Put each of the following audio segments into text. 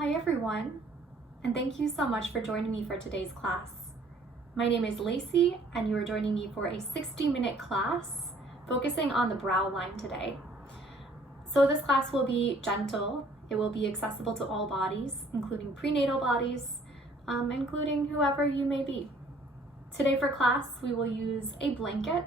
Hi everyone, and thank you so much for joining me for today's class. My name is Lacey, and you are joining me for a 60-minute class focusing on the brow line today. So this class will be gentle. It will be accessible to all bodies, including prenatal bodies, including whoever you may be. Today for class, we will use a blanket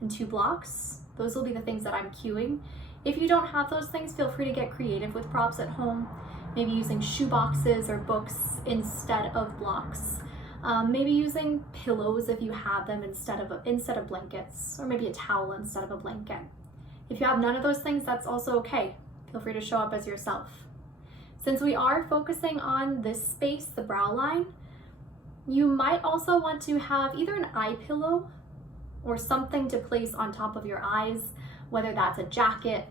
and 2 blocks. Those will be the things that I'm cueing. If you don't have those things, feel free to get creative with props at home. Maybe using shoe boxes or books instead of blocks. Maybe using pillows if you have them instead of blankets, or maybe a towel instead of a blanket. If you have none of those things, that's also okay. Feel free to show up as yourself. Since we are focusing on this space, the brow line, you might also want to have either an eye pillow or something to place on top of your eyes, whether that's a jacket,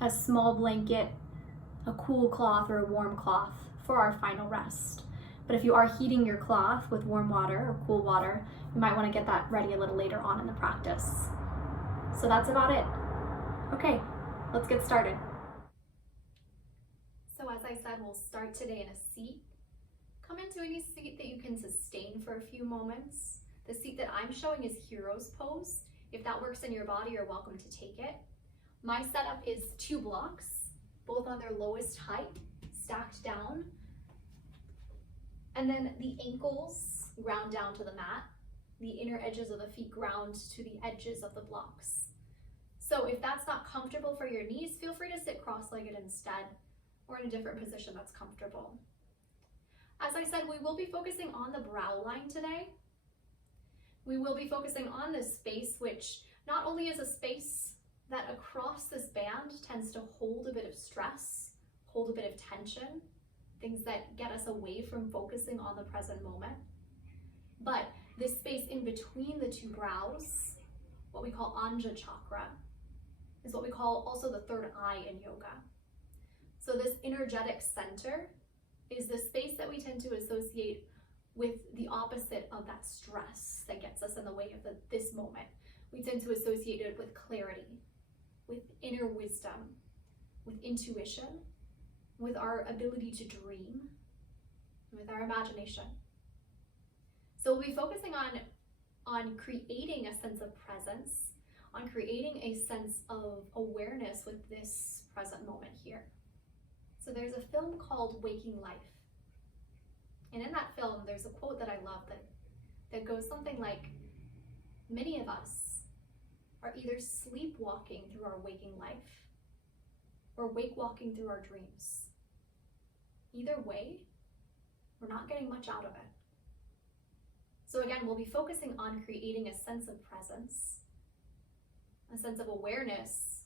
a small blanket, a cool cloth, or a warm cloth for our final rest. But if you are heating your cloth with warm water or cool water, you might want to get that ready a little later on in the practice. So that's about it. Okay, let's get started. So as I said, we'll start today in a seat. Come into any seat that you can sustain for a few moments. The seat that I'm showing is hero's pose. If that works in your body, you're welcome to take it. My setup is 2 blocks, both on their lowest height, stacked down. And then the ankles ground down to the mat. The inner edges of the feet ground to the edges of the blocks. So if that's not comfortable for your knees, feel free to sit cross-legged instead, or in a different position that's comfortable. As I said, we will be focusing on the brow line today. We will be focusing on this space, which not only is a space that across this band tends to hold a bit of stress, hold a bit of tension, things that get us away from focusing on the present moment. But this space in between the 2 brows, what we call Anja chakra, is what we call also the 3rd eye in yoga. So this energetic center is the space that we tend to associate with the opposite of that stress that gets us in the way of this moment. We tend to associate it with clarity, with inner wisdom, with intuition, with our ability to dream, with our imagination. So we'll be focusing on creating a sense of presence, on creating a sense of awareness with this present moment here. So there's a film called Waking Life. And in that film, there's a quote that I love that goes something like, many of us are either sleepwalking through our waking life or wake-walking through our dreams. Either way, we're not getting much out of it. So again, we'll be focusing on creating a sense of presence, a sense of awareness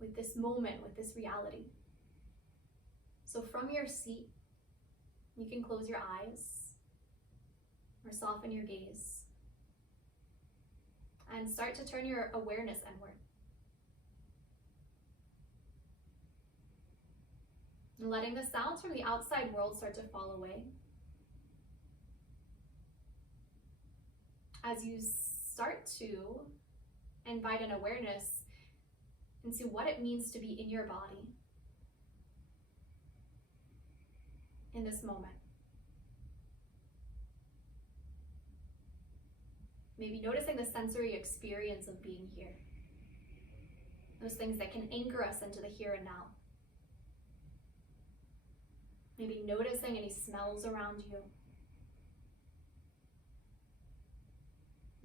with this moment, with this reality. So from your seat, you can close your eyes or soften your gaze and start to turn your awareness inward. And letting the sounds from the outside world start to fall away. As you start to invite an awareness into what it means to be in your body in this moment. Maybe noticing the sensory experience of being here. Those things that can anchor us into the here and now. Maybe noticing any smells around you.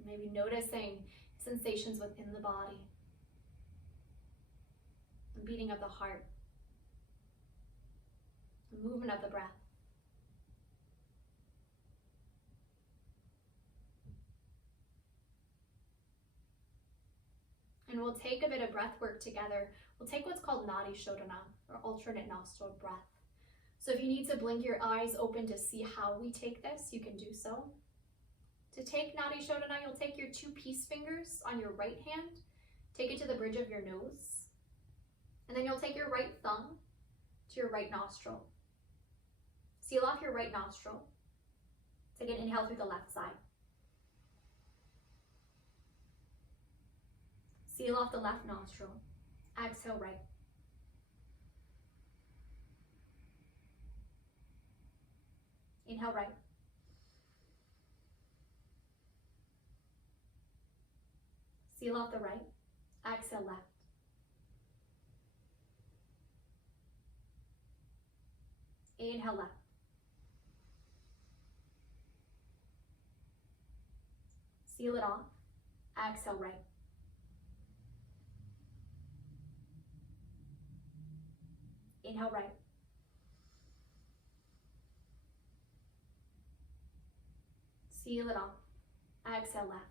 Maybe noticing sensations within the body. The beating of the heart. The movement of the breath. And we'll take a bit of breath work together. We'll take what's called Nadi Shodhana, or alternate nostril breath. So if you need to blink your eyes open to see how we take this, you can do so. To take Nadi Shodhana, you'll take your 2 peace fingers on your right hand, take it to the bridge of your nose, and then you'll take your right thumb to your right nostril. Seal off your right nostril. Take an inhale through the left side. Seal off the left nostril. Exhale right. Inhale right. Seal off the right. Exhale left. Inhale left. Seal it off. Exhale right. Inhale right. Seal it off. Exhale left.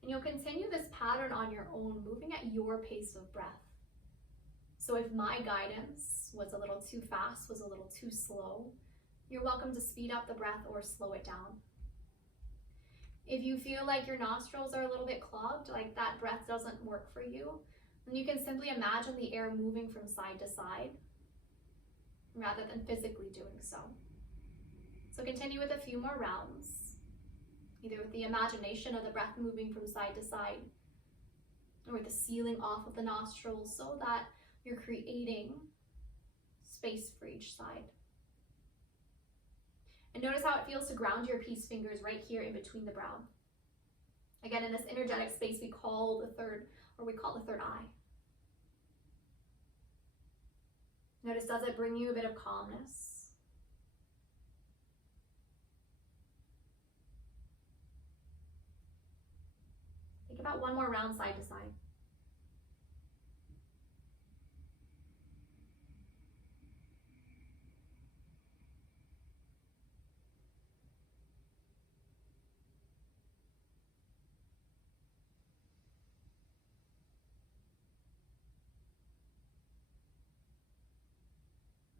And you'll continue this pattern on your own, moving at your pace of breath. So if my guidance was a little too fast, was a little too slow, you're welcome to speed up the breath or slow it down. If you feel like your nostrils are a little bit clogged, like that breath doesn't work for you, then you can simply imagine the air moving from side to side rather than physically doing so. So continue with a few more rounds, either with the imagination of the breath moving from side to side or with the sealing off of the nostrils so that you're creating space for each side. And notice how it feels to ground your peace fingers right here in between the brow. Again, in this energetic space, we call the third eye. Notice, does it bring you a bit of calmness? Think about one more round side to side.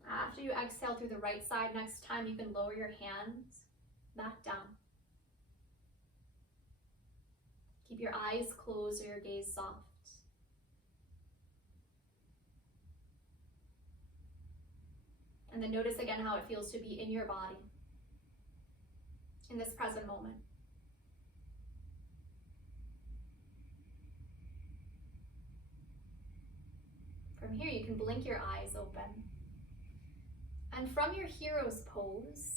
After you exhale through the right side, next time you can lower your hands back down. Keep your eyes closed or your gaze soft. And then notice again how it feels to be in your body, in this present moment. From here, you can blink your eyes open. And from your hero's pose,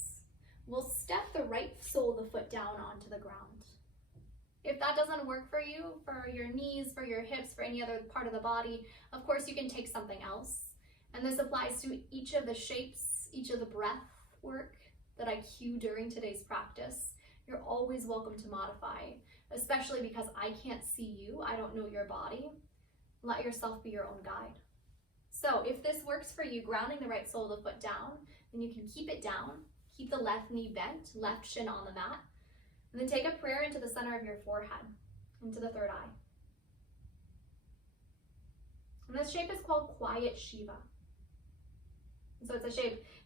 we'll step the right sole of the foot down onto the ground. If that doesn't work for you, for your knees, for your hips, for any other part of the body, of course you can take something else. And this applies to each of the shapes, each of the breath work that I cue during today's practice. You're always welcome to modify, especially because I can't see you, I don't know your body. Let yourself be your own guide. So if this works for you, grounding the right sole of the foot down, then you can keep it down, keep the left knee bent, left shin on the mat, and then take a prayer into the center of your forehead, into the third eye. And this shape is called Quiet Shiva. So it's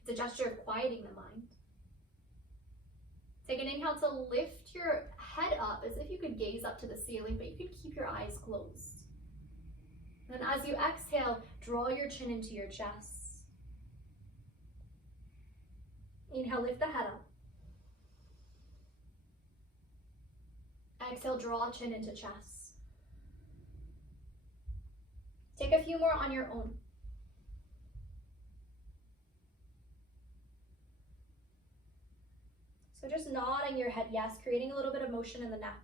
a gesture of quieting the mind. Take an inhale to lift your head up as if you could gaze up to the ceiling, but you can keep your eyes closed. And then as you exhale, draw your chin into your chest. Inhale, lift the head up. Exhale, draw chin into chest. Take a few more on your own. So just nodding your head yes, creating a little bit of motion in the neck.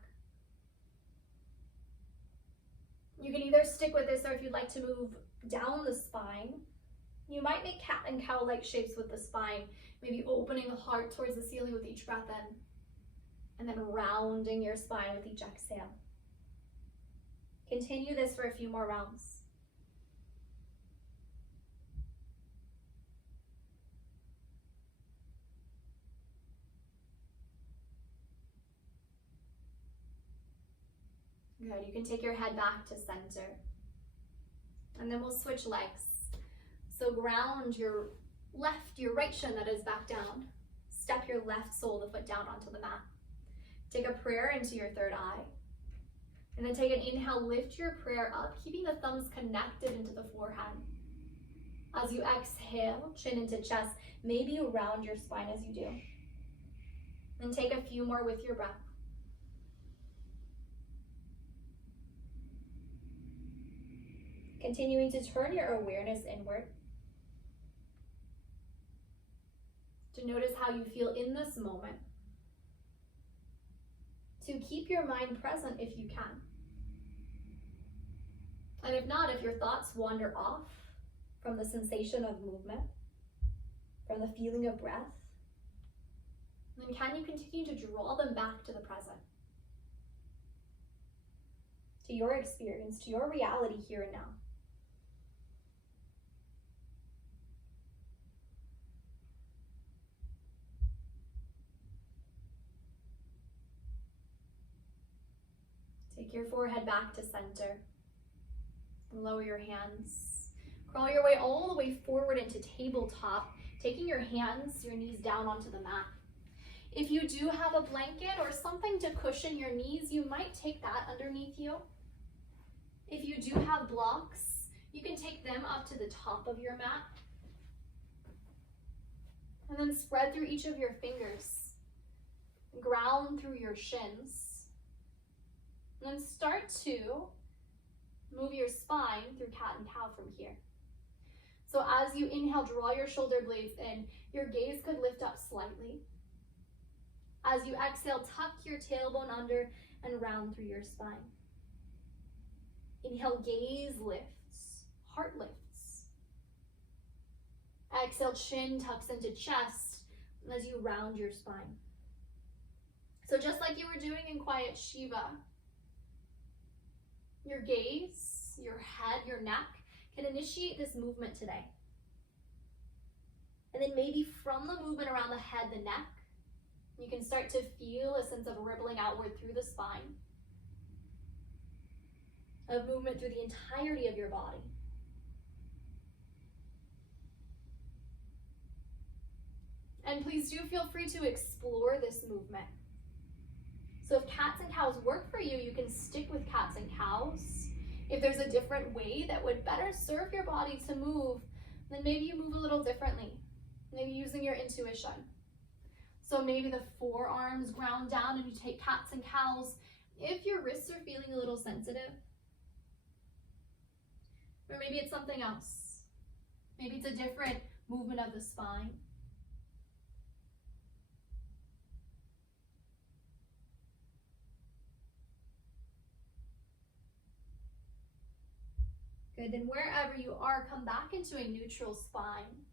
You can either stick with this, or if you'd like to move down the spine, you might make cat and cow-like shapes with the spine, maybe opening the heart towards the ceiling with each breath in, and then rounding your spine with each exhale. Continue this for a few more rounds. Good, you can take your head back to center. And then we'll switch legs. So ground your right shin that is back down. Step your left sole of the foot down onto the mat. Take a prayer into your third eye. And then take an inhale, lift your prayer up, keeping the thumbs connected into the forehead. As you exhale, chin into chest, maybe you round your spine as you do. And take a few more with your breath. Continuing to turn your awareness inward. to notice how you feel in this moment, to keep your mind present if you can. And if not, if your thoughts wander off from the sensation of movement, from the feeling of breath, then can you continue to draw them back to the present, to your experience, to your reality here and now? Take your forehead back to center. Lower your hands. Crawl your way all the way forward into tabletop, taking your hands, your knees down onto the mat. If you do have a blanket or something to cushion your knees, you might take that underneath you. If you do have blocks, you can take them up to the top of your mat. And then spread through each of your fingers. Ground through your shins. And then start to move your spine through cat and cow from here. So as you inhale, draw your shoulder blades in. Your gaze could lift up slightly. As you exhale, tuck your tailbone under and round through your spine. Inhale, gaze lifts, heart lifts. Exhale, chin tucks into chest as you round your spine. So just like you were doing in quiet Shiva, your gaze, your head, your neck can initiate this movement today. And then maybe from the movement around the head, the neck, you can start to feel a sense of rippling outward through the spine, of movement through the entirety of your body. And please do feel free to explore this movement. So if cats and cows work for you, you can stick with cats and cows. If there's a different way that would better serve your body to move, then maybe you move a little differently, maybe using your intuition. So maybe the forearms ground down and you take cats and cows if your wrists are feeling a little sensitive. Or maybe it's something else. Maybe it's a different movement of the spine. Good, then wherever you are, come back into a neutral spine.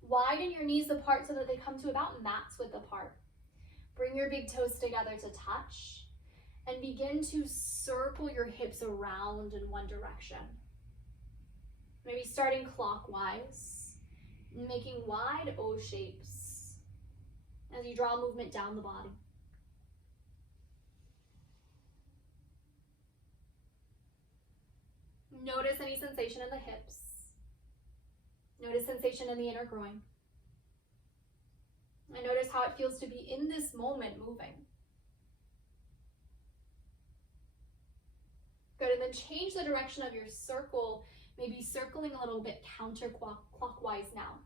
Widen your knees apart so that they come to about mat's width apart. Bring your big toes together to touch and begin to circle your hips around in one direction. Maybe starting clockwise, making wide O shapes as you draw movement down the body. Notice any sensation in the hips. Notice sensation in the inner groin. And notice how it feels to be in this moment moving. Good, and then change the direction of your circle, maybe circling a little bit counterclockwise now.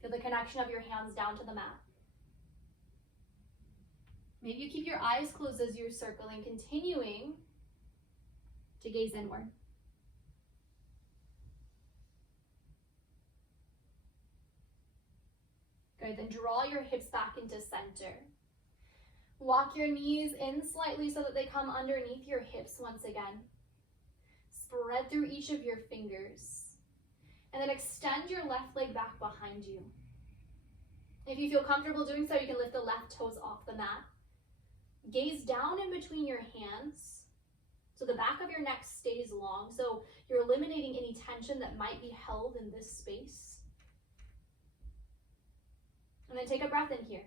Feel the connection of your hands down to the mat. Maybe you keep your eyes closed as you're circling, continuing to gaze inward. Good, then draw your hips back into center. Walk your knees in slightly so that they come underneath your hips once again. Spread through each of your fingers. And then extend your left leg back behind you. If you feel comfortable doing so, you can lift the left toes off the mat. Gaze down in between your hands so the back of your neck stays long, so you're eliminating any tension that might be held in this space. And then take a breath in here.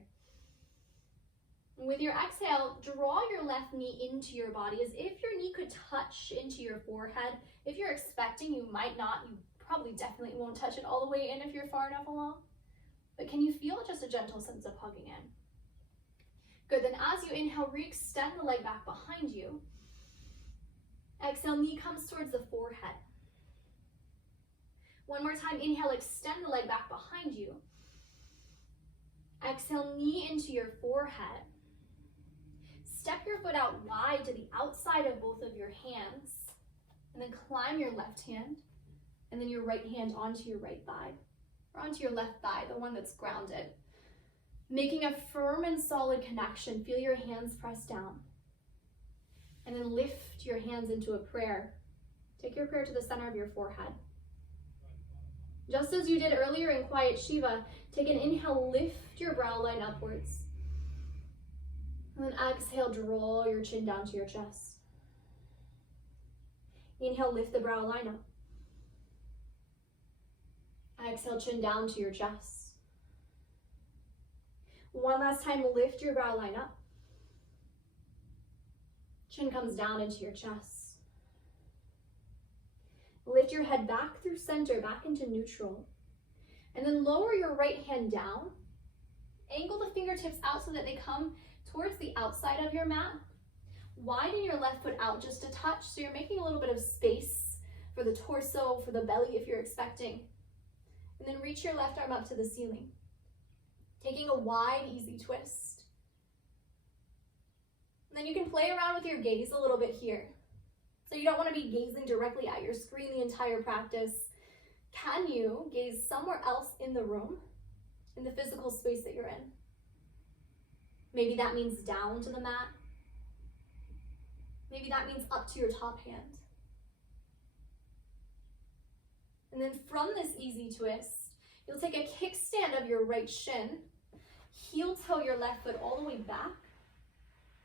And with your exhale, draw your left knee into your body as if your knee could touch into your forehead. If you're expecting, you might not. You probably definitely won't touch it all the way in if you're far enough along. But can you feel just a gentle sense of hugging in? Good, then as you inhale, re-extend the leg back behind you. Exhale, knee comes towards the forehead. One more time, inhale, extend the leg back behind you. Exhale, knee into your forehead. Step your foot out wide to the outside of both of your hands. And then climb your left hand. And then your right hand onto your right thigh, or onto your left thigh, the one that's grounded. Making a firm and solid connection. Feel your hands press down. And then lift your hands into a prayer. Take your prayer to the center of your forehead. Just as you did earlier in Quiet Shiva, take an inhale, lift your brow line upwards. And then exhale, draw your chin down to your chest. Inhale, lift the brow line up. Exhale, chin down to your chest. One last time, lift your brow line up. Chin comes down into your chest. Lift your head back through center, back into neutral. And then lower your right hand down. Angle the fingertips out so that they come towards the outside of your mat. Widen your left foot out just a touch, so you're making a little bit of space for the torso, for the belly if you're expecting. And then reach your left arm up to the ceiling. Taking a wide, easy twist. And then you can play around with your gaze a little bit here. So you don't want to be gazing directly at your screen the entire practice. Can you gaze somewhere else in the room, in the physical space that you're in? Maybe that means down to the mat. Maybe that means up to your top hand. And then from this easy twist, you'll take a kickstand of your right shin, heel toe your left foot all the way back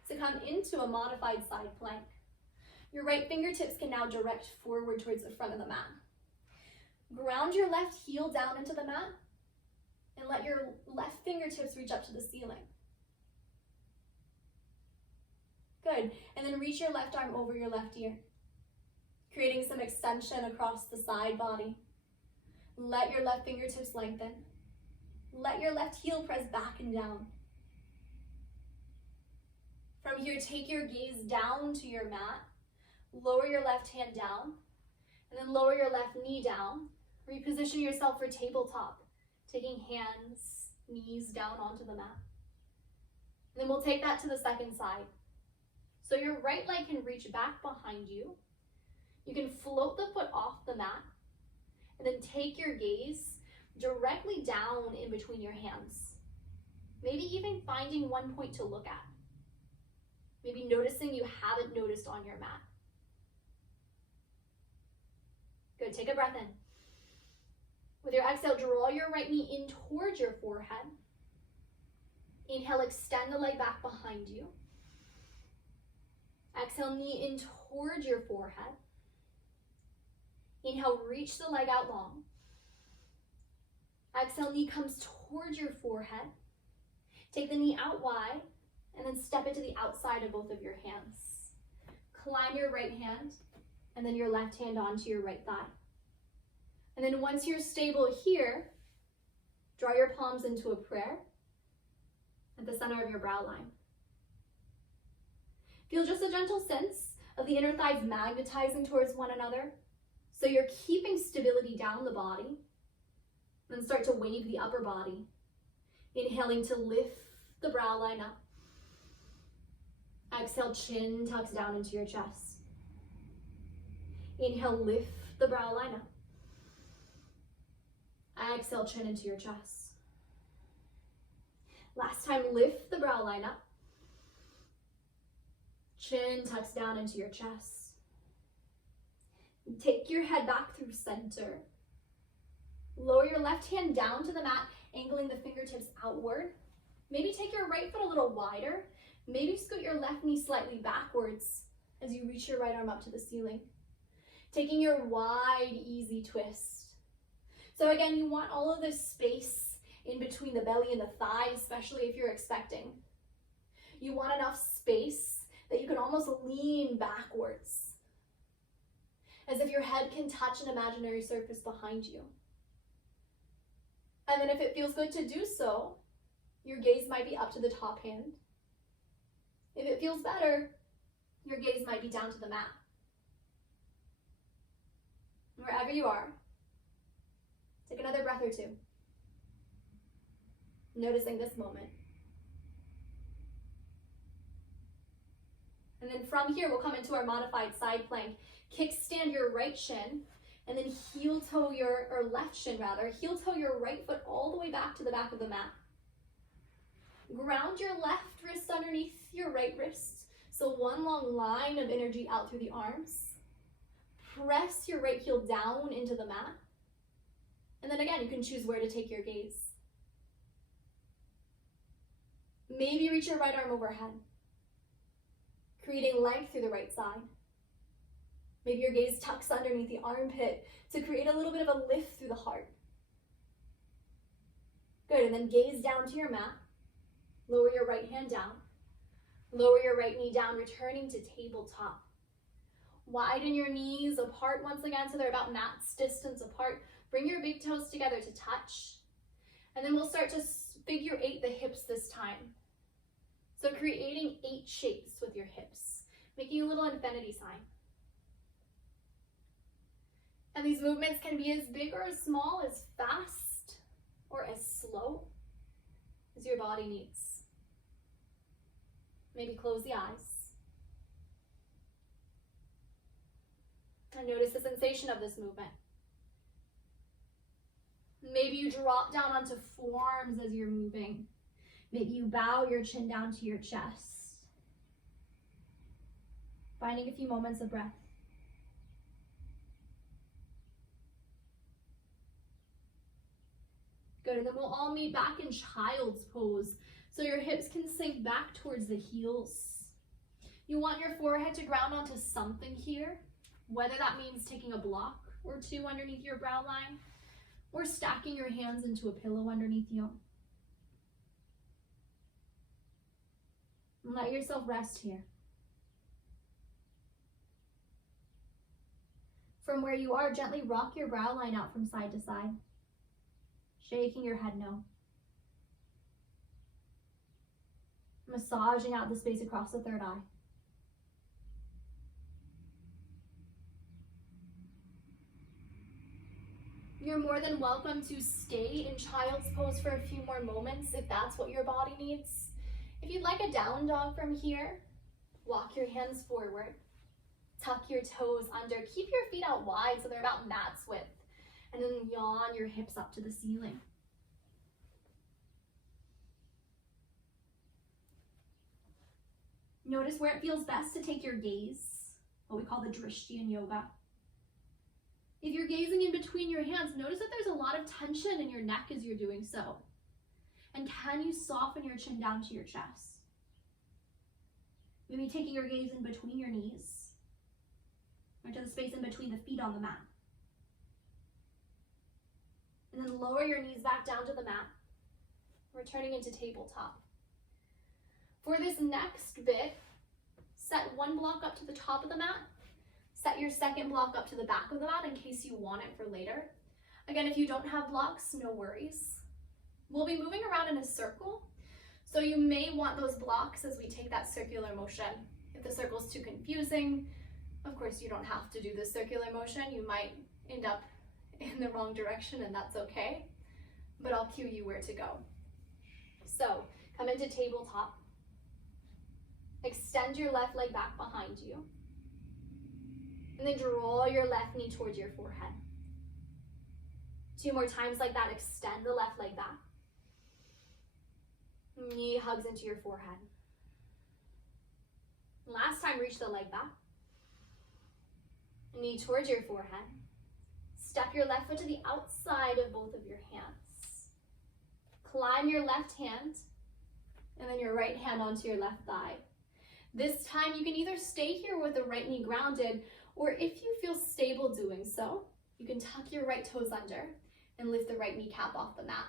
to come into a modified side plank. Your right fingertips can now direct forward towards the front of the mat. Ground your left heel down into the mat and let your left fingertips reach up to the ceiling. Good. And then reach your left arm over your left ear, creating some extension across the side body. Let your left fingertips lengthen. Let your left heel press back and down. From here, take your gaze down to your mat. Lower your left hand down, and then lower your left knee down. Reposition yourself for tabletop, taking hands, knees down onto the mat. And then we'll take that to the second side. So your right leg can reach back behind you. You can float the foot off the mat, and then take your gaze directly down in between your hands. Maybe even finding one point to look at. Maybe noticing you haven't noticed on your mat. Good, take a breath in. With your exhale, draw your right knee in towards your forehead. Inhale, extend the leg back behind you. Exhale, knee in towards your forehead. Inhale, reach the leg out long. Exhale, knee comes towards your forehead. Take the knee out wide, and then step it to the outside of both of your hands. Climb your right hand, and then your left hand onto your right thigh. And then once you're stable here, draw your palms into a prayer at the center of your brow line. Feel just a gentle sense of the inner thighs magnetizing towards one another. So you're keeping stability down the body. Then start to wave the upper body. Inhaling to lift the brow line up. Exhale, chin tucks down into your chest. Inhale, lift the brow line up. Exhale, chin into your chest. Last time, lift the brow line up. Chin tucks down into your chest. Take your head back through center. Lower your left hand down to the mat, angling the fingertips outward. Maybe take your right foot a little wider. Maybe scoot your left knee slightly backwards as you reach your right arm up to the ceiling. Taking your wide, easy twist. So again, you want all of this space in between the belly and the thigh, especially if you're expecting. You want enough space that you can almost lean backwards, as if your head can touch an imaginary surface behind you. And then if it feels good to do so, your gaze might be up to the top hand. If it feels better, your gaze might be down to the mat. Wherever you are, take another breath or two, noticing this moment. And then from here, we'll come into our modified side plank. Kickstand your right shin, And then heel toe or left shin rather, heel toe your right foot all the way back to the back of the mat. Ground your left wrist underneath your right wrist. So one long line of energy out through the arms. Press your right heel down into the mat. And then again, you can choose where to take your gaze. Maybe reach your right arm overhead, creating length through the right side. Maybe your gaze tucks underneath the armpit to create a little bit of a lift through the heart. Good, and then gaze down to your mat. Lower your right hand down. Lower your right knee down, returning to tabletop. Widen your knees apart once again so they're about mat's distance apart. Bring your big toes together to touch. And then we'll start to figure 8 the hips this time. So creating 8 shapes with your hips, making a little infinity sign. And these movements can be as big or as small, as fast or as slow as your body needs. Maybe close the eyes. And notice the sensation of this movement. Maybe you drop down onto forearms as you're moving. Maybe you bow your chin down to your chest. Finding a few moments of breath. Good, and then we'll all meet back in child's pose. So your hips can sink back towards the heels. You want your forehead to ground onto something here, whether that means taking a block or 2 underneath your brow line, or stacking your hands into a pillow underneath you. And let yourself rest here. From where you are, gently rock your brow line out from side to side, shaking your head no. Massaging out the space across the third eye. You're more than welcome to stay in child's pose for a few more moments if that's what your body needs. If you'd like a down dog from here, walk your hands forward, tuck your toes under, keep your feet out wide so they're about mat's width, and then yawn your hips up to the ceiling. Notice where it feels best to take your gaze, what we call the drishti in yoga. If you're gazing in between your hands, notice that there's a lot of tension in your neck as you're doing so. And can you soften your chin down to your chest? Maybe taking your gaze in between your knees, or to the space in between the feet on the mat. And then lower your knees back down to the mat, returning into tabletop. For this next bit, set one block up to the top of the mat, set your second block up to the back of the mat in case you want it for later. Again, if you don't have blocks, no worries. We'll be moving around in a circle, so you may want those blocks as we take that circular motion. If the circle's too confusing, of course you don't have to do the circular motion. You might end up in the wrong direction and that's okay, but I'll cue you where to go. So come into tabletop. Extend your left leg back behind you. And then draw your left knee towards your forehead. 2 more times like that. Extend the left leg back. Knee hugs into your forehead. Last time, reach the leg back. Knee towards your forehead. Step your left foot to the outside of both of your hands. Climb your left hand, and then your right hand onto your left thigh. This time you can either stay here with the right knee grounded, or if you feel stable doing so, you can tuck your right toes under and lift the right kneecap off the mat.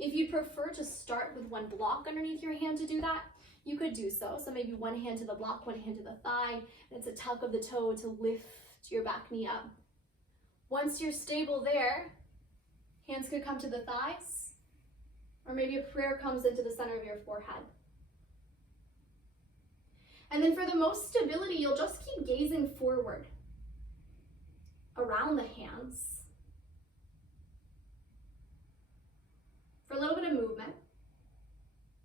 If you'd prefer to start with one block underneath your hand to do that, you could do so. So maybe one hand to the block, one hand to the thigh, and it's a tuck of the toe to lift your back knee up. Once you're stable there, hands could come to the thighs, or maybe a prayer comes into the center of your forehead. And then for the most stability, you'll just keep gazing forward around the hands for a little bit of movement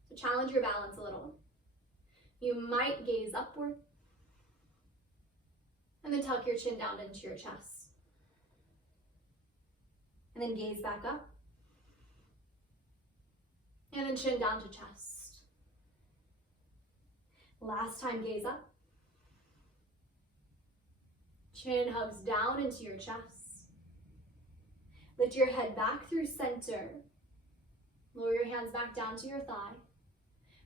to challenge your balance a little. You might gaze upward and then tuck your chin down into your chest. And then gaze back up. And then chin down to chest. Last time, gaze up. Chin hugs down into your chest. Lift your head back through center. Lower your hands back down to your thigh.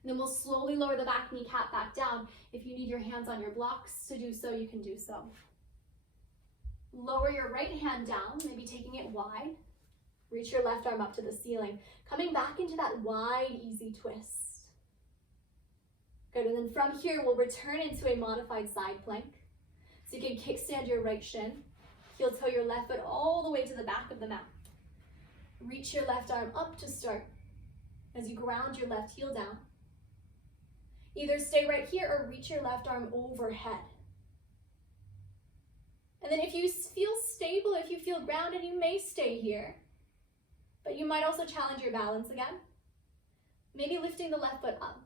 And then we'll slowly lower the back kneecap back down. If you need your hands on your blocks to do so, you can do so. Lower your right hand down, maybe taking it wide. Reach your left arm up to the ceiling. Coming back into that wide, easy twist. Good, and then from here, we'll return into a modified side plank. So you can kickstand your right shin. Heel toe your left foot all the way to the back of the mat. Reach your left arm up to start as you ground your left heel down. Either stay right here or reach your left arm overhead. And then if you feel stable, if you feel grounded, you may stay here. But you might also challenge your balance again. Maybe lifting the left foot up.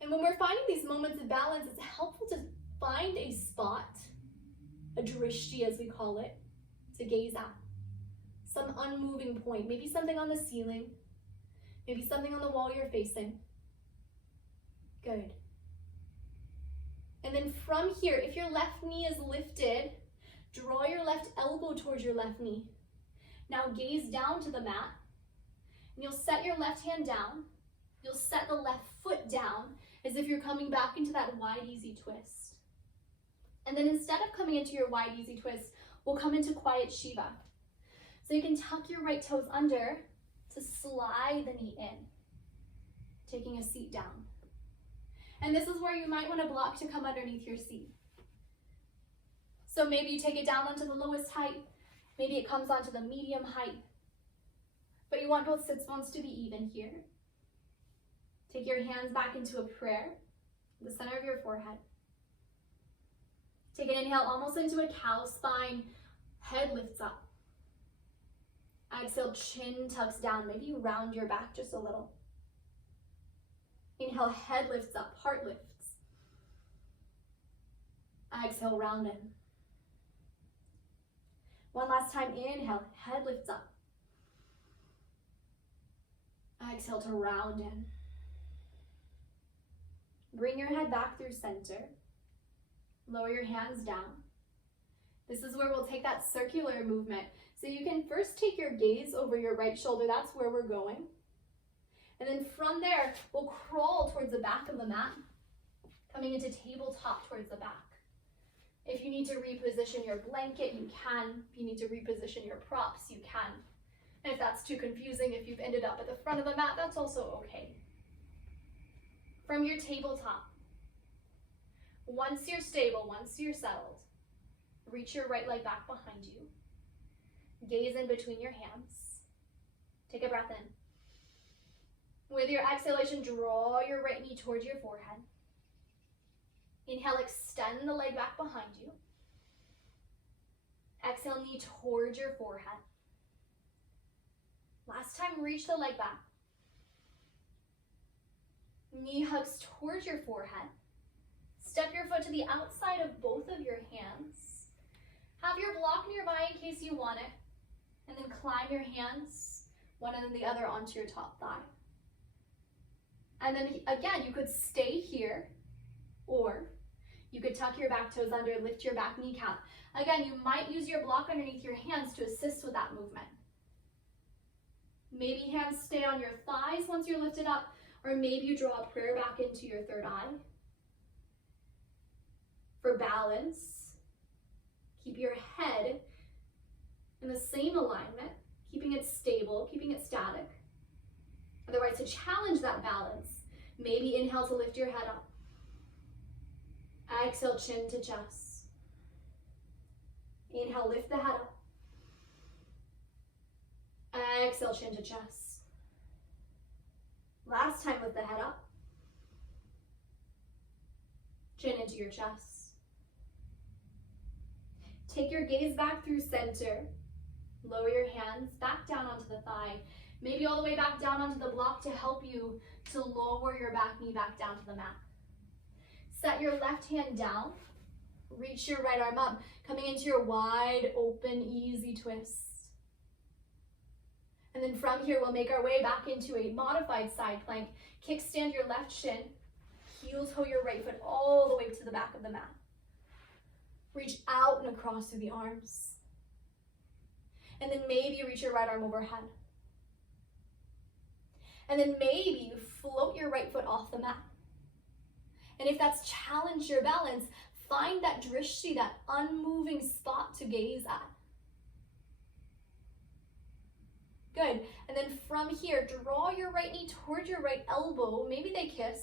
And when we're finding these moments of balance, it's helpful to find a spot, a drishti as we call it, to gaze at. Some unmoving point, maybe something on the ceiling, maybe something on the wall you're facing. Good. And then from here, if your left knee is lifted, draw your left elbow towards your left knee. Now gaze down to the mat, and you'll set your left hand down. You'll set the left foot down as if you're coming back into that wide, easy twist. And then instead of coming into your wide, easy twist, we'll come into quiet Shiva. So you can tuck your right toes under to slide the knee in, taking a seat down. And this is where you might want a block to come underneath your seat. So maybe you take it down onto the lowest height, maybe it comes onto the medium height, but you want both sit bones to be even here. Take your hands back into a prayer, the center of your forehead. Take an inhale almost into a cow spine, head lifts up. Exhale, chin tucks down, maybe you round your back just a little. Inhale, head lifts up, heart lifts. Exhale, round in. One last time, inhale, head lifts up. Exhale to round in. Bring your head back through center. Lower your hands down. This is where we'll take that circular movement. So you can first take your gaze over your right shoulder. That's where we're going. And then from there, we'll crawl towards the back of the mat, coming into tabletop towards the back. If you need to reposition your blanket, you can. If you need to reposition your props, you can. And if that's too confusing, if you've ended up at the front of the mat, that's also okay. From your tabletop, once you're stable, once you're settled, reach your right leg back behind you. Gaze in between your hands. Take a breath in. With your exhalation, draw your right knee towards your forehead. Inhale, extend the leg back behind you. Exhale, knee towards your forehead. Last time, reach the leg back. Knee hugs towards your forehead. Step your foot to the outside of both of your hands. Have your block nearby in case you want it. And then climb your hands, one and then the other, onto your top thigh. And then again, you could stay here, or you could tuck your back toes under, lift your back kneecap. Again, you might use your block underneath your hands to assist with that movement. Maybe hands stay on your thighs once you're lifted up, or maybe you draw a prayer back into your third eye. For balance, keep your head in the same alignment, keeping it stable, keeping it static. Otherwise, to challenge that balance, maybe inhale to lift your head up. Exhale, chin to chest. Inhale, lift the head up. Exhale, chin to chest. Last time, lift the head up. Chin into your chest. Take your gaze back through center. Lower your hands back down onto the thigh. Maybe all the way back down onto the block to help you to lower your back knee back down to the mat. Set your left hand down. Reach your right arm up, coming into your wide open, easy twist. And then from here, we'll make our way back into a modified side plank. Kickstand your left shin, heel toe your right foot all the way to the back of the mat. Reach out and across through the arms. And then maybe reach your right arm overhead. And then maybe you float your right foot off the mat. And if that's challenged your balance, find that drishti, that unmoving spot to gaze at. Good. And then from here, draw your right knee towards your right elbow. Maybe they kiss.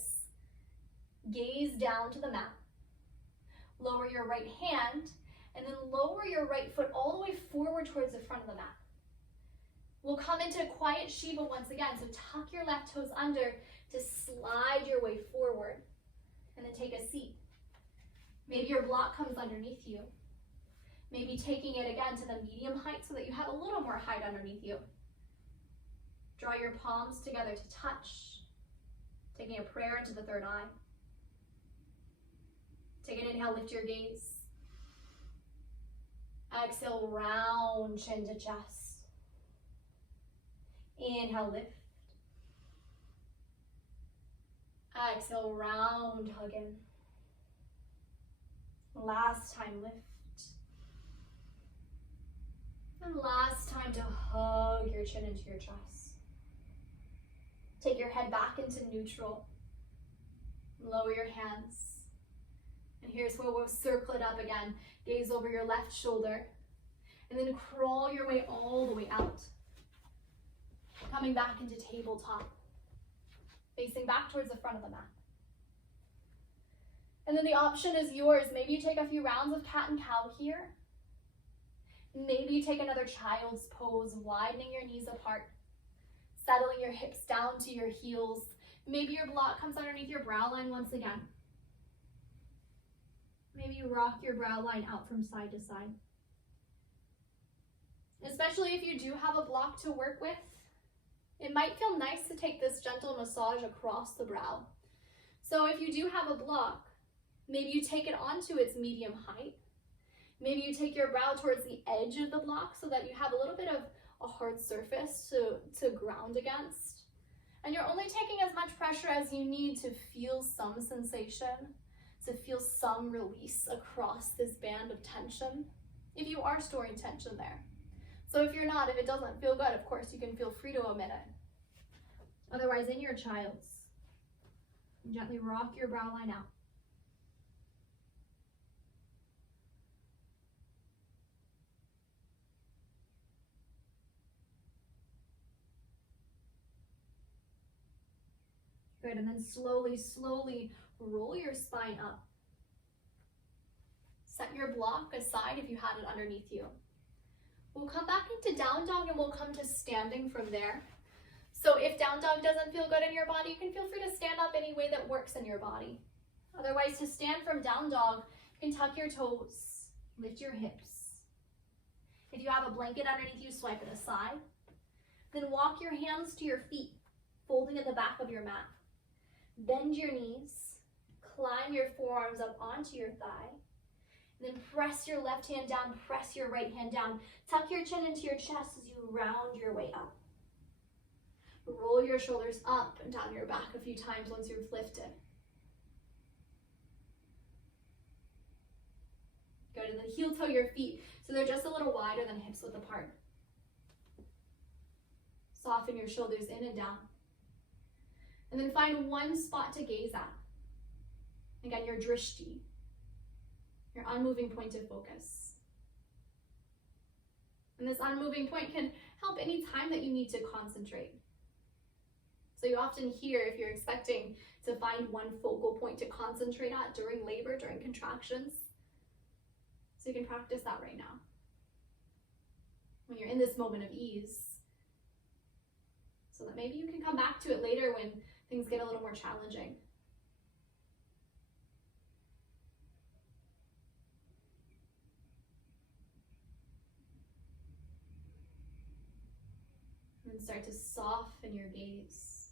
Gaze down to the mat. Lower your right hand, and then lower your right foot all the way forward towards the front of the mat. We'll come into quiet Shiva once again. So tuck your left toes under to slide your way forward. And then take a seat. Maybe your block comes underneath you. Maybe taking it again to the medium height so that you have a little more height underneath you. Draw your palms together to touch. Taking a prayer into the third eye. Take an inhale, lift your gaze. Exhale, round chin to chest. Inhale, lift. Exhale, round, hug in. Last time, lift. And last time to hug your chin into your chest. Take your head back into neutral. Lower your hands. And here's where we'll circle it up again. Gaze over your left shoulder. And then crawl your way all the way out. Coming back into tabletop. Facing back towards the front of the mat. And then the option is yours. Maybe you take a few rounds of cat and cow here. Maybe you take another child's pose, widening your knees apart. Settling your hips down to your heels. Maybe your block comes underneath your brow line once again. Maybe you rock your brow line out from side to side. Especially if you do have a block to work with, it might feel nice to take this gentle massage across the brow. So if you do have a block, maybe you take it onto its medium height. Maybe you take your brow towards the edge of the block so that you have a little bit of a hard surface to ground against. And you're only taking as much pressure as you need to feel some sensation, to feel some release across this band of tension, if you are storing tension there. So if you're not, if it doesn't feel good, of course, you can feel free to omit it. Otherwise, in your child's, gently rock your brow line out. Good, and then slowly roll your spine up. Set your block aside if you had it underneath you. We'll come back into down dog and we'll come to standing from there. So if down dog doesn't feel good in your body, you can feel free to stand up any way that works in your body. Otherwise, to stand from down dog, you can tuck your toes, lift your hips. If you have a blanket underneath you, swipe it aside. Then walk your hands to your feet, folding at the back of your mat. Bend your knees, climb your forearms up onto your thigh. Then press your left hand down, press your right hand down. Tuck your chin into your chest as you round your way up. Roll your shoulders up and down your back a few times once you've lifted. Good, and then heel toe your feet so they're just a little wider than hips width apart. Soften your shoulders in and down. And then find one spot to gaze at. Again, your drishti, your unmoving point of focus. And this unmoving point can help any time that you need to concentrate. So you often hear if you're expecting to find one focal point to concentrate at during labor, during contractions. So you can practice that right now. When you're in this moment of ease. So that maybe you can come back to it later when things get a little more challenging. And start to soften your gaze.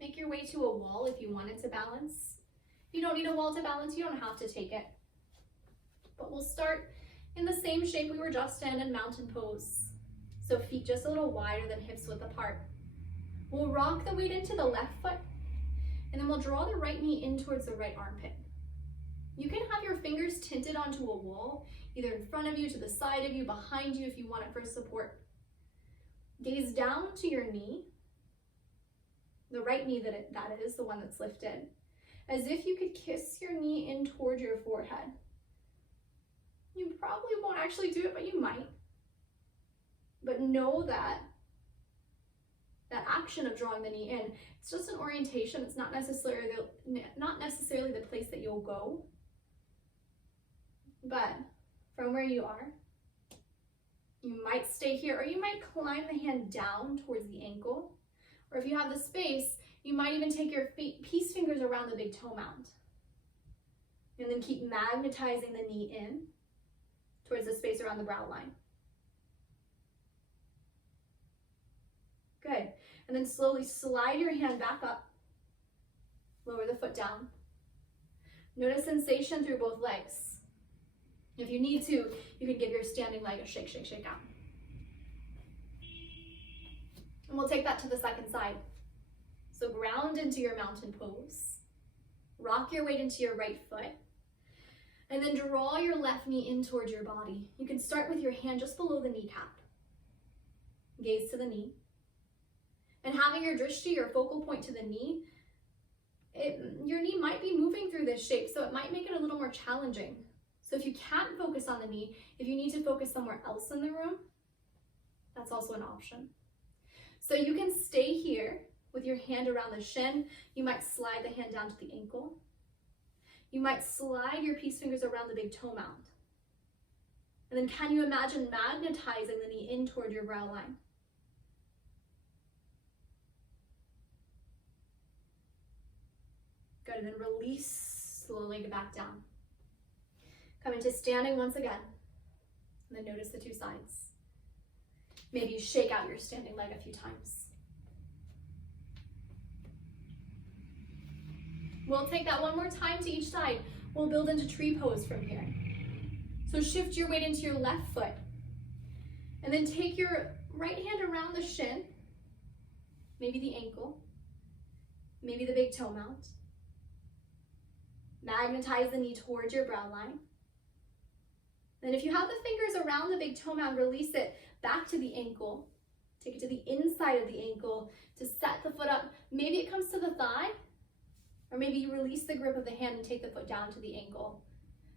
Make your way to a wall if you wanted to balance. If you don't need a wall to balance, you don't have to take it. But we'll start in the same shape we were just in mountain pose. So feet just a little wider than hips width apart. We'll rock the weight into the left foot, and then we'll draw the right knee in towards the right armpit. You can have your fingers tinted onto a wall, either in front of you, to the side of you, behind you if you want it for support. Gaze down to your knee, the right knee that is, the one that's lifted, as if you could kiss your knee in toward your forehead. You probably won't actually do it, but you might. But know that action of drawing the knee in, it's just an orientation. It's not necessarily the place that you'll go. But from where you are, you might stay here, or you might climb the hand down towards the ankle. Or if you have the space, you might even take your peace fingers around the big toe mount. And then keep magnetizing the knee in towards the space around the brow line. Good. And then slowly slide your hand back up. Lower the foot down. Notice sensation through both legs. If you need to, you can give your standing leg a shake, shake, shake out. And we'll take that to the second side. So ground into your mountain pose. Rock your weight into your right foot. And then draw your left knee in towards your body. You can start with your hand just below the kneecap. Gaze to the knee. And having your drishti, your focal point, to the knee, your knee might be moving through this shape, so it might make it a little more challenging. So if you can't focus on the knee, if you need to focus somewhere else in the room, that's also an option. So you can stay here with your hand around the shin. You might slide the hand down to the ankle. You might slide your peace fingers around the big toe mount. And then can you imagine magnetizing the knee in toward your brow line? Good, and then release, slowly go back down. Come into standing once again, and then notice the two sides. Maybe you shake out your standing leg a few times. We'll take that one more time to each side. We'll build into tree pose from here. So shift your weight into your left foot, and then take your right hand around the shin, maybe the ankle, maybe the big toe mount. Magnetize the knee towards your brow line. Then if you have the fingers around the big toe mount, release it back to the ankle. Take it to the inside of the ankle to set the foot up. Maybe it comes to the thigh, or maybe you release the grip of the hand and take the foot down to the ankle.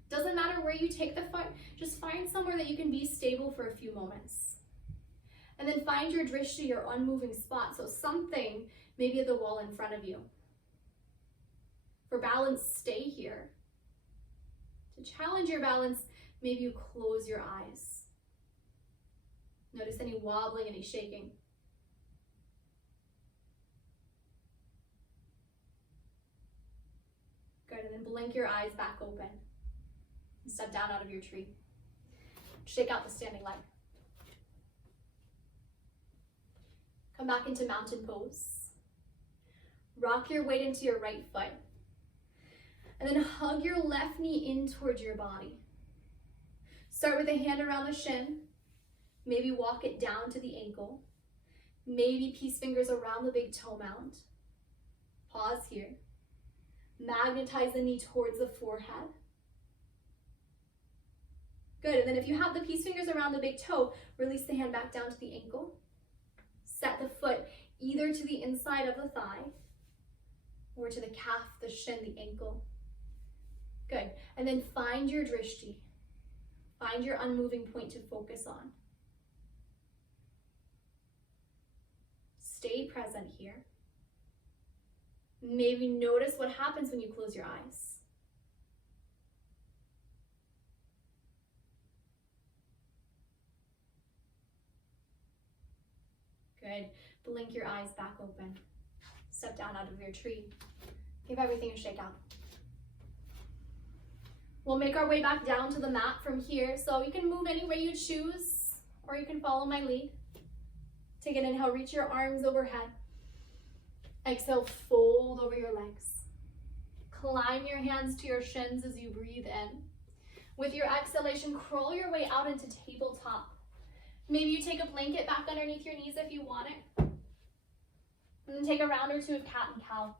Doesn't matter where you take the foot, just find somewhere that you can be stable for a few moments. And then find your drishti, your unmoving spot, so something maybe at the wall in front of you. For balance, stay here. To challenge your balance, maybe you close your eyes. Notice any wobbling, any shaking. Good, and then blink your eyes back open. And step down out of your tree. Shake out the standing leg. Come back into mountain pose. Rock your weight into your right foot. And then hug your left knee in towards your body. Start with a hand around the shin. Maybe walk it down to the ankle. Maybe peace fingers around the big toe mount. Pause here. Magnetize the knee towards the forehead. Good, and then if you have the peace fingers around the big toe, release the hand back down to the ankle. Set the foot either to the inside of the thigh or to the calf, the shin, the ankle. Good, and then find your drishti. Find your unmoving point to focus on. Stay present here. Maybe notice what happens when you close your eyes. Good. Blink your eyes back open. Step down out of your tree. Give everything a shake out. We'll make our way back down to the mat from here. So you can move any way you choose, or you can follow my lead. Take an inhale, reach your arms overhead. Exhale, fold over your legs. Climb your hands to your shins as you breathe in. With your exhalation, crawl your way out into tabletop. Maybe you take a blanket back underneath your knees if you want it. And then take a round or two of cat and cow.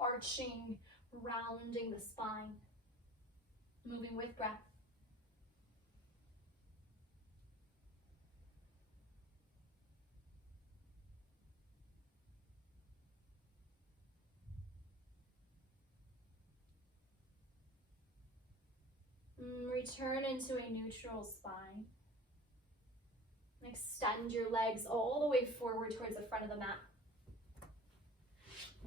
Arching, rounding the spine. Moving with breath. Return into a neutral spine. Extend your legs all the way forward towards the front of the mat.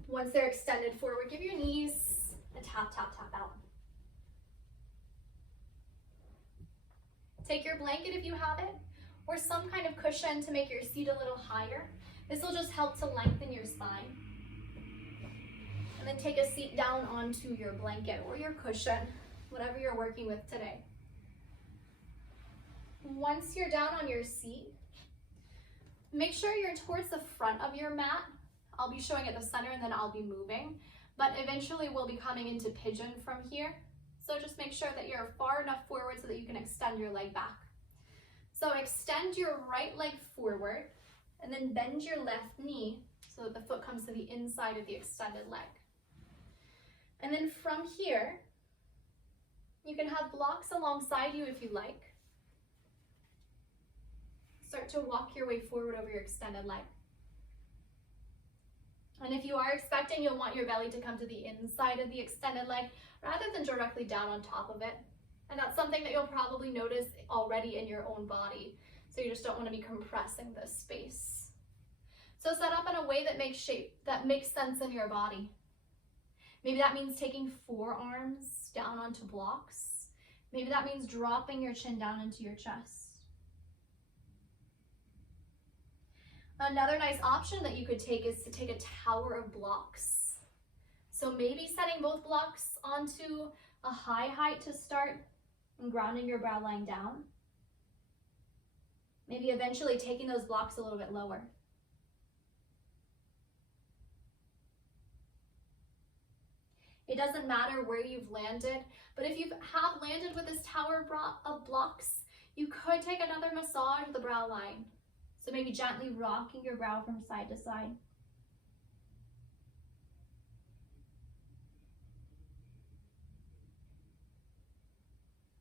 Once they're extended forward, give your knees a tap, tap, tap out. Take your blanket if you have it, or some kind of cushion to make your seat a little higher. This will just help to lengthen your spine. And then take a seat down onto your blanket or your cushion, whatever you're working with today. Once you're down on your seat, make sure you're towards the front of your mat. I'll be showing at the center and then I'll be moving, but eventually we'll be coming into pigeon from here. So just make sure that you're far enough forward so that you can extend your leg back. So extend your right leg forward and then bend your left knee so that the foot comes to the inside of the extended leg. And then from here, you can have blocks alongside you if you like. Start to walk your way forward over your extended leg. And if you are expecting, you'll want your belly to come to the inside of the extended leg rather than directly down on top of it. And that's something that you'll probably notice already in your own body. So you just don't want to be compressing this space. So set up in a way that makes sense in your body. Maybe that means taking forearms down onto blocks. Maybe that means dropping your chin down into your chest. Another nice option that you could take is to take a tower of blocks. So maybe setting both blocks onto a high height to start and grounding your brow line down. Maybe eventually taking those blocks a little bit lower. It doesn't matter where you've landed, but if you have landed with this tower of blocks, you could take another massage of the brow line. So maybe gently rocking your brow from side to side.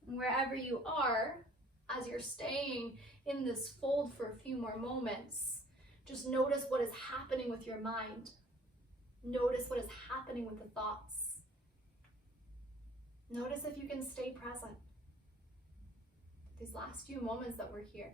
Wherever you are, as you're staying in this fold for a few more moments, just notice what is happening with your mind. Notice what is happening with the thoughts. Notice if you can stay present these last few moments that we're here.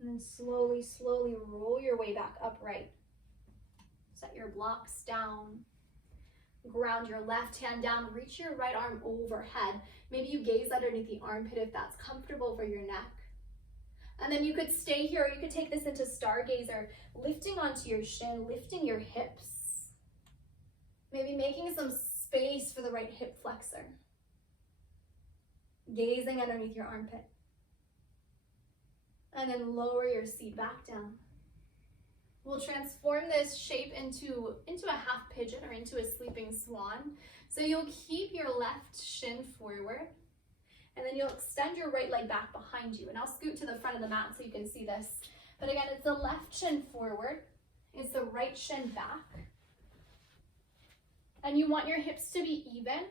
And then slowly, slowly roll your way back upright. Set your blocks down. Ground your left hand down. Reach your right arm overhead. Maybe you gaze underneath the armpit if that's comfortable for your neck. And then you could stay here, or you could take this into stargazer, lifting onto your shin, lifting your hips. Maybe making some space for the right hip flexor. Gazing underneath your armpit. And then lower your seat back down. We'll transform this shape into a half pigeon or into a sleeping swan. So you'll keep your left shin forward, and then you'll extend your right leg back behind you. And I'll scoot to the front of the mat so you can see this. But again, it's the left shin forward, it's the right shin back. And you want your hips to be even.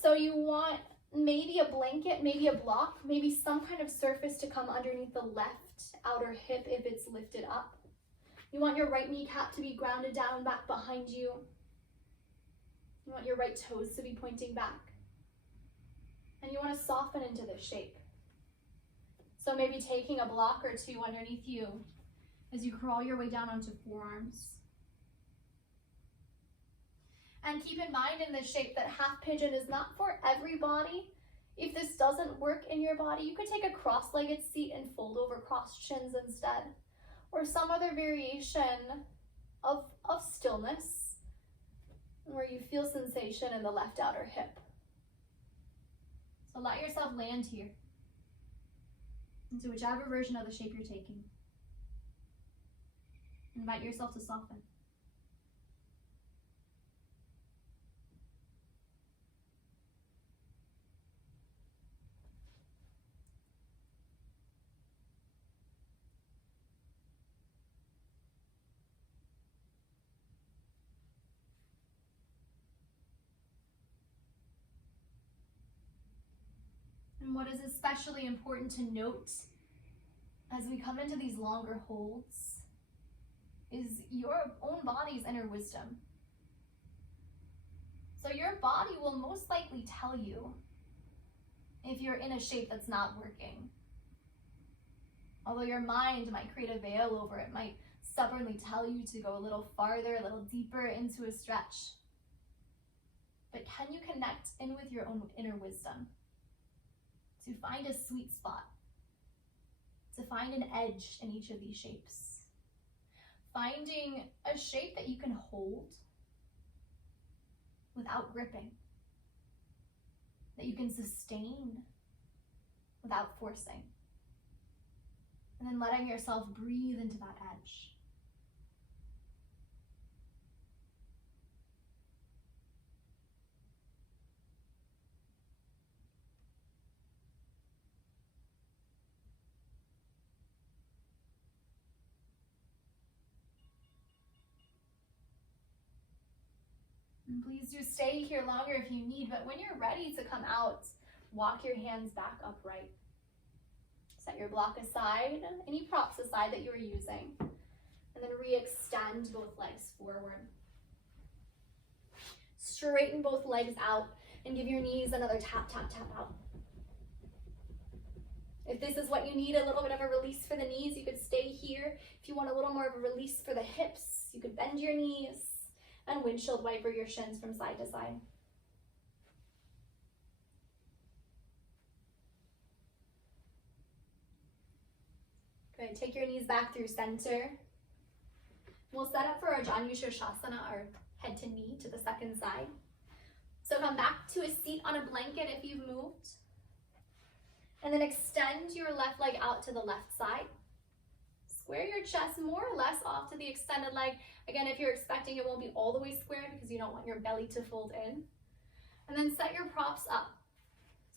So you want maybe a blanket, maybe a block, maybe some kind of surface to come underneath the left outer hip if it's lifted up. You want your right kneecap to be grounded down back behind you. You want your right toes to be pointing back. And you want to soften into this shape. So maybe taking a block or two underneath you as you crawl your way down onto forearms. And keep in mind in this shape that half pigeon is not for everybody. If this doesn't work in your body, you could take a cross-legged seat and fold over crossed shins instead. Or some other variation of stillness where you feel sensation in the left outer hip. So let yourself land here into whichever version of the shape you're taking. Invite yourself to soften. And what is especially important to note as we come into these longer holds is your own body's inner wisdom. So your body will most likely tell you if you're in a shape that's not working. Although your mind might create a veil over it, might stubbornly tell you to go a little farther, a little deeper into a stretch. But can you connect in with your own inner wisdom to find a sweet spot, to find an edge in each of these shapes? Finding a shape that you can hold without gripping, that you can sustain without forcing, and then letting yourself breathe into that edge. And please do stay here longer if you need, but when you're ready to come out, walk your hands back upright. Set your block aside, any props aside that you were using, and then re-extend both legs forward. Straighten both legs out and give your knees another tap, tap, tap out. If this is what you need, a little bit of a release for the knees, you could stay here. If you want a little more of a release for the hips, you could bend your knees and windshield wiper your shins from side to side. Good, take your knees back through center. We'll set up for our Janushirshasana, or head to knee to the second side. So come back to a seat on a blanket if you've moved. And then extend your left leg out to the left side. Square your chest more or less off to the extended leg. Again, if you're expecting it won't be all the way squared because you don't want your belly to fold in. And then set your props up.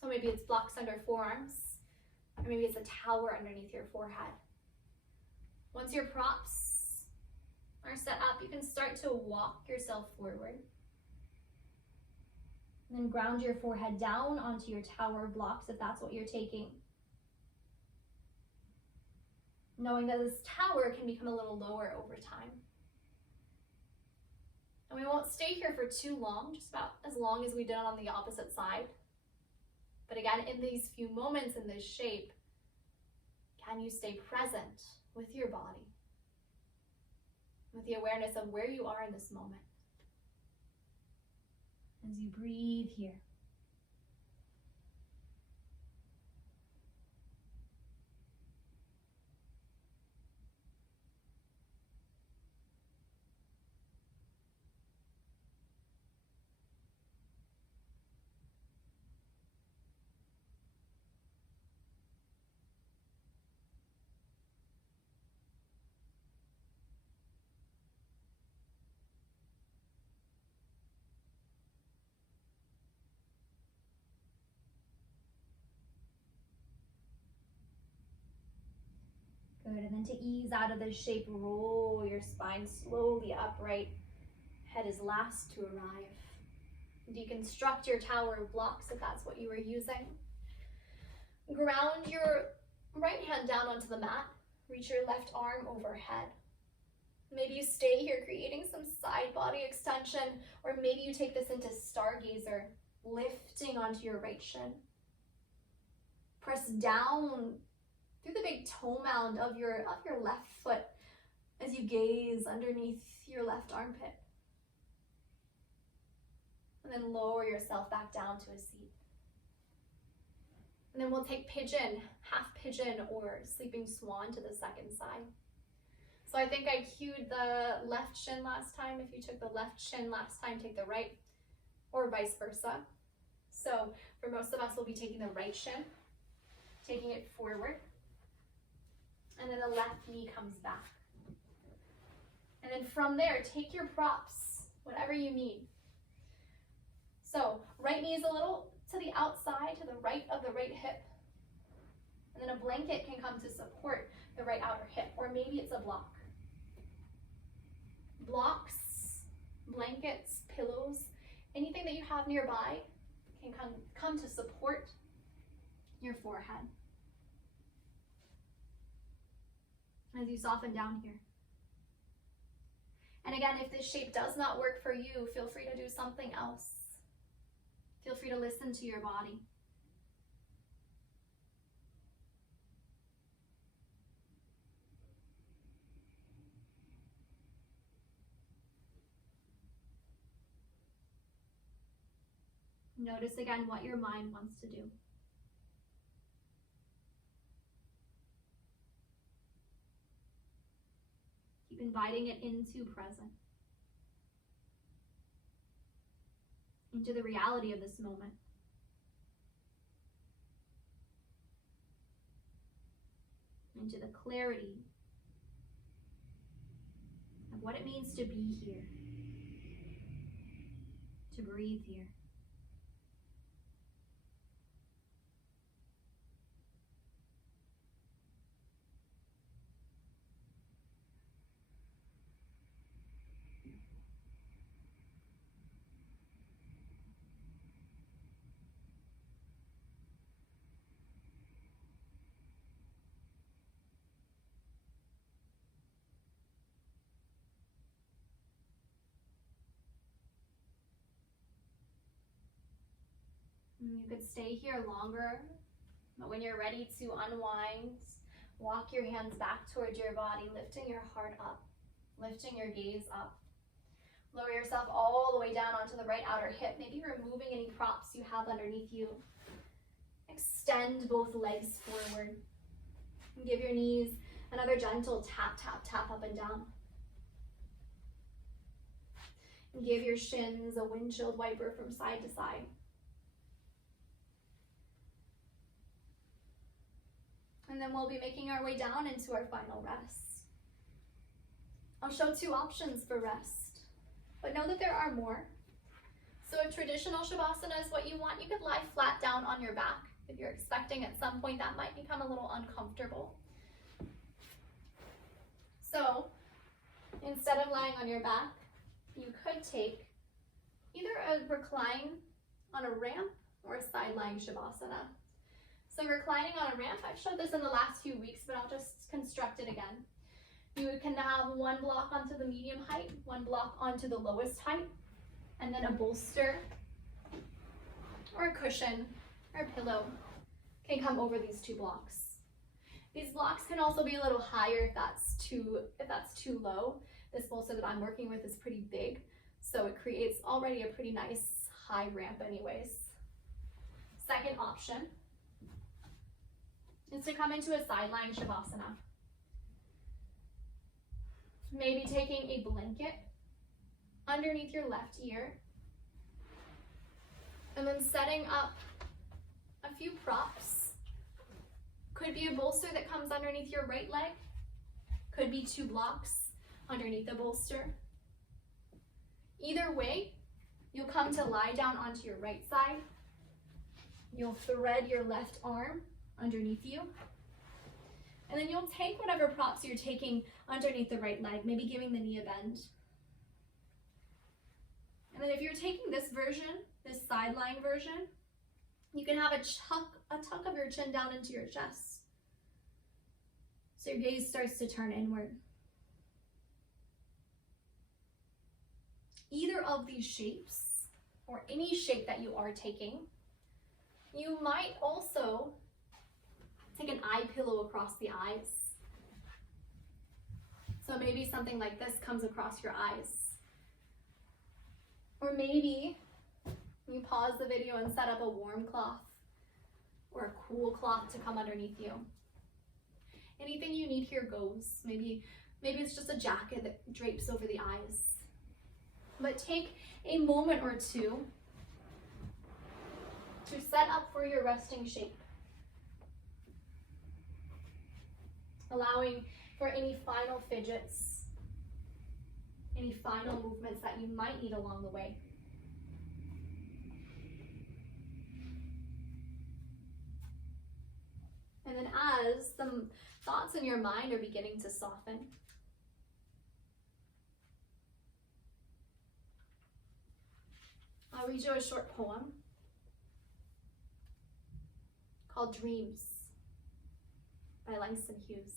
So maybe it's blocks under forearms, or maybe it's a tower underneath your forehead. Once your props are set up, you can start to walk yourself forward. And then ground your forehead down onto your tower blocks if that's what you're taking. Knowing that this tower can become a little lower over time. And we won't stay here for too long, just about as long as we did on the opposite side. But again, in these few moments in this shape, can you stay present with your body, with the awareness of where you are in this moment? As you breathe here. Good, and then to ease out of this shape, roll your spine slowly upright. Head is last to arrive. Deconstruct your tower of blocks if that's what you were using. Ground your right hand down onto the mat. Reach your left arm overhead. Maybe you stay here creating some side body extension, or maybe you take this into stargazer, lifting onto your right shin. Press down through the big toe mound of your left foot as you gaze underneath your left armpit. And then lower yourself back down to a seat. And then we'll take pigeon, half pigeon, or sleeping swan to the second side. So I think I cued the left shin last time. If you took the left shin last time, take the right, or vice versa. So for most of us, we'll be taking the right shin, taking it forward, and then the left knee comes back. And then from there, take your props, whatever you need. So right knee is a little to the outside, to the right of the right hip. And then a blanket can come to support the right outer hip, or maybe it's a block. Blocks, blankets, pillows, anything that you have nearby can come to support your forehead. As you soften down here. And again, if this shape does not work for you, feel free to do something else. Feel free to listen to your body. Notice again what your mind wants to do. Keep inviting it into present, into the reality of this moment. Into the clarity of what it means to be here, to breathe here. You could stay here longer, but when you're ready to unwind, walk your hands back towards your body, lifting your heart up, lifting your gaze up. Lower yourself all the way down onto the right outer hip, maybe removing any props you have underneath you. Extend both legs forward. And give your knees another gentle tap, tap, tap up and down. And give your shins a windshield wiper from side to side. And then we'll be making our way down into our final rest. I'll show two options for rest, but know that there are more. So if traditional Shavasana is what you want, you could lie flat down on your back. If you're expecting at some point that might become a little uncomfortable. So instead of lying on your back, you could take either a recline on a ramp or a side lying Shavasana. So reclining on a ramp, I've showed this in the last few weeks, but I'll just construct it again. You can have one block onto the medium height, one block onto the lowest height, and then a bolster or a cushion or a pillow can come over these two blocks. These blocks can also be a little higher if that's too low. This bolster that I'm working with is pretty big, so it creates already a pretty nice high ramp anyways. Second option is to come into a side lying Shavasana. Maybe taking a blanket underneath your left ear, and then setting up a few props. Could be a bolster that comes underneath your right leg, could be two blocks underneath the bolster. Either way, you'll come to lie down onto your right side. You'll thread your left arm underneath you. And then you'll take whatever props you're taking underneath the right leg, maybe giving the knee a bend. And then if you're taking this version, this side lying version, you can have a tuck of your chin down into your chest. So your gaze starts to turn inward. Either of these shapes, or any shape that you are taking, you might also take an eye pillow across the eyes. So maybe something like this comes across your eyes. Or maybe you pause the video and set up a warm cloth or a cool cloth to come underneath you. Anything you need here goes. Maybe it's just a jacket that drapes over the eyes. But take a moment or two to set up for your resting shape. Allowing for any final fidgets, any final movements that you might need along the way. And then as the thoughts in your mind are beginning to soften, I'll read you a short poem called Dreams by Langston Hughes.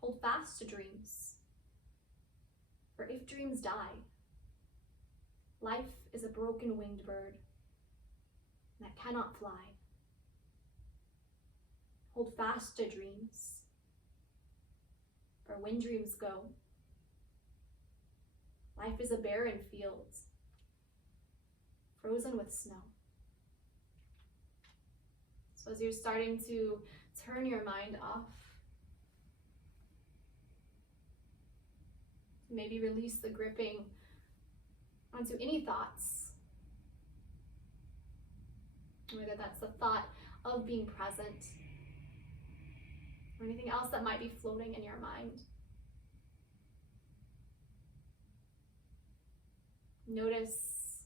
Hold fast to dreams, for if dreams die, life is a broken winged bird that cannot fly. Hold fast to dreams, for when dreams go, life is a barren field, frozen with snow. So as you're starting to turn your mind off, maybe release the gripping onto any thoughts, whether that's the thought of being present or anything else that might be floating in your mind. Notice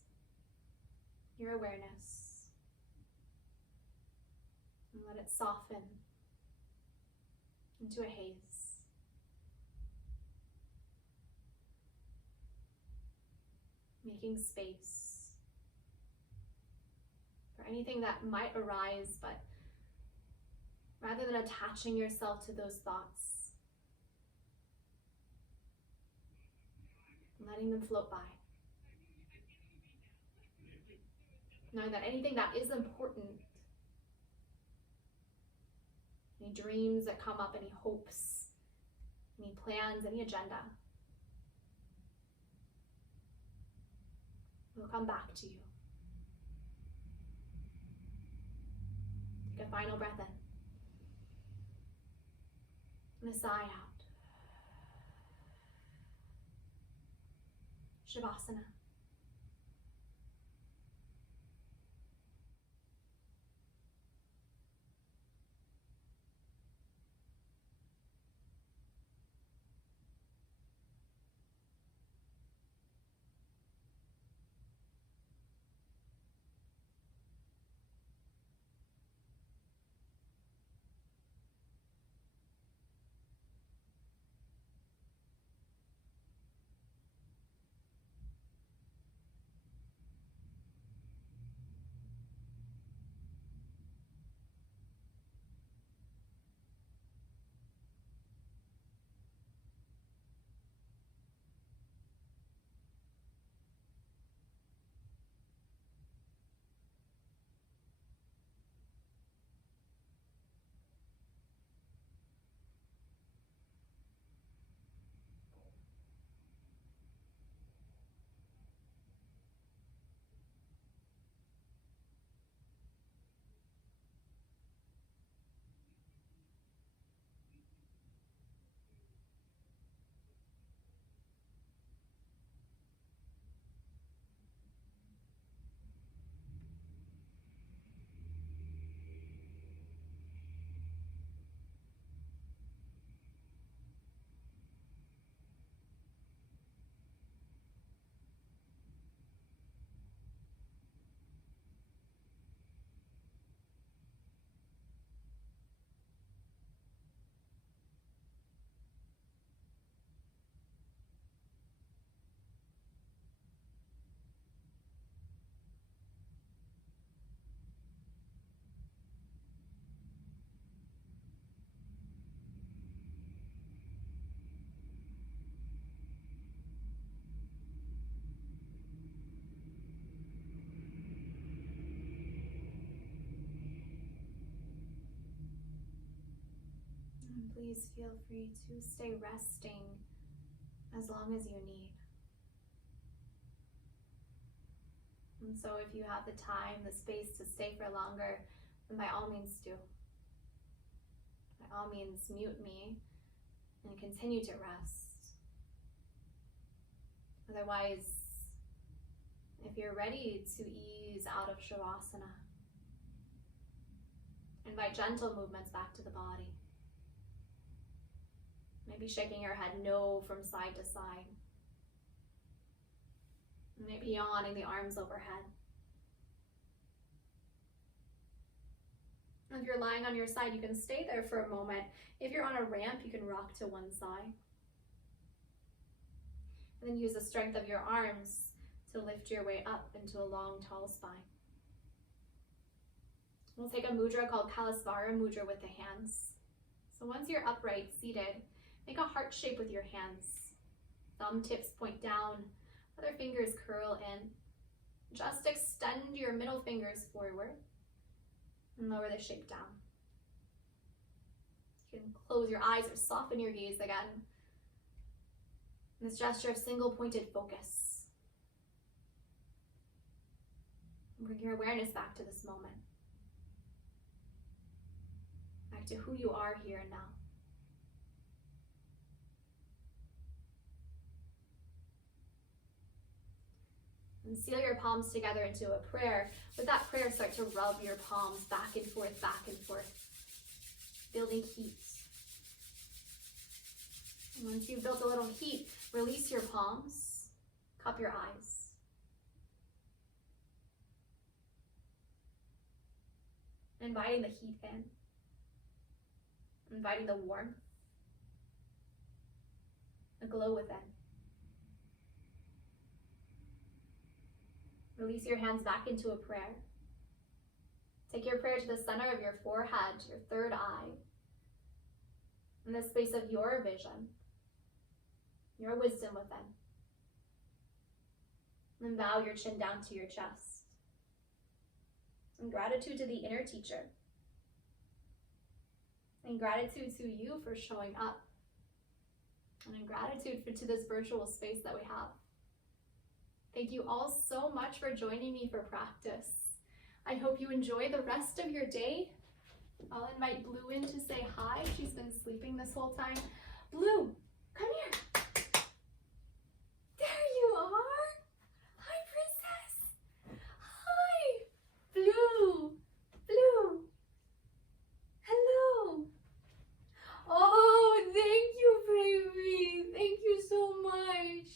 your awareness and let it soften into a haze. Making space for anything that might arise, but rather than attaching yourself to those thoughts, letting them float by. Knowing that anything that is important, any dreams that come up, any hopes, any plans, any agenda, will come back to you. Take a final breath in and a sigh out. Shavasana. Please feel free to stay resting as long as you need. And so if you have the time, the space to stay for longer, then by all means do. By all means mute me and continue to rest. Otherwise, If you're ready to ease out of Shavasana, invite gentle movements back to the body. Maybe shaking your head no from side to side. Maybe yawning the arms overhead. If you're lying on your side, you can stay there for a moment. If you're on a ramp, you can rock to one side. And then use the strength of your arms to lift your way up into a long, tall spine. We'll take a mudra called Kalasvara mudra with the hands. So once you're upright, seated, make a heart shape with your hands. Thumb tips point down, other fingers curl in. Just extend your middle fingers forward and lower the shape down. You can close your eyes or soften your gaze again. This gesture of single pointed focus. Bring your awareness back to this moment. Back to who you are here and now. And seal your palms together into a prayer. With that prayer, start to rub your palms back and forth, building heat. And once you've built a little heat, release your palms, cup your eyes. Inviting the heat in, inviting the warmth, the glow within. Release your hands back into a prayer. Take your prayer to the center of your forehead, your third eye, in the space of your vision, your wisdom within. And bow your chin down to your chest. And gratitude to the inner teacher. And gratitude to you for showing up. And in gratitude to this virtual space that we have. Thank you all so much for joining me for practice. I hope you enjoy the rest of your day. I'll invite Blue in to say hi. She's been sleeping this whole time. Blue, come here. There you are. Hi, princess. Hi. Blue. Blue. Hello. Oh, thank you, baby. Thank you so much.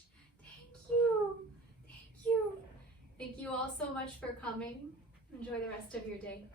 Thank you. Thank you. Thank you all so much for coming. Enjoy the rest of your day.